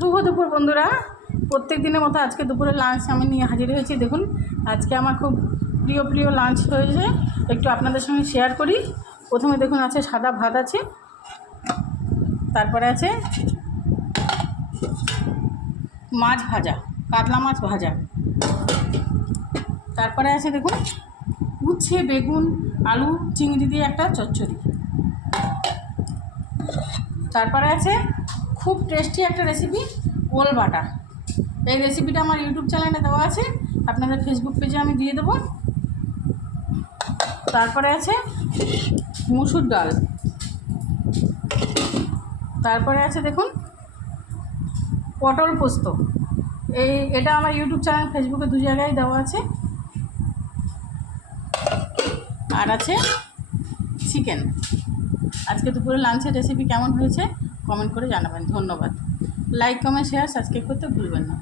শুভ দুপুর বন্ধুরা। প্রত্যেক দিনের মতো আজকে দুপুরে লাঞ্চ আমি নিয়ে হাজির হয়েছি। দেখুন আজকে আমার খুব প্রিয় লাঞ্চ হয়েছে, একটু আপনাদের সঙ্গে শেয়ার করি। প্রথমে দেখুন আছে সাদা ভাত আছে, তারপরে আছে মাছ ভাজা, কাতলা মাছ ভাজা, তারপরে আছে দেখুন উচ্ছে বেগুন আলু চিংড়ি দিয়ে একটা চচ্চড়ি, তারপরে আছে খুব টেস্টি একটা রেসিপি ওল বাটা। এই রেসিপিটা আমার ইউটিউব চ্যানেলে দেওয়া আছে, আপনাদের ফেসবুক পেজে আমি দিয়ে দেবো। তারপরে আছে মুসুর ডাল, তারপরে আছে দেখুন পটল পোস্ত। এটা আমার ইউটিউব চ্যানেল ফেসবুকে দু জায়গায় দেওয়া আছে। আর আছে চিকেন। আজকে দুপুরে লাঞ্চের রেসিপি কেমন হয়েছে কমেন্ট করে জানাবেন। ধন্যবাদ। লাইক কমেন্ট শেয়ার সাবস্ক্রাইব করতে ভুলবেন না।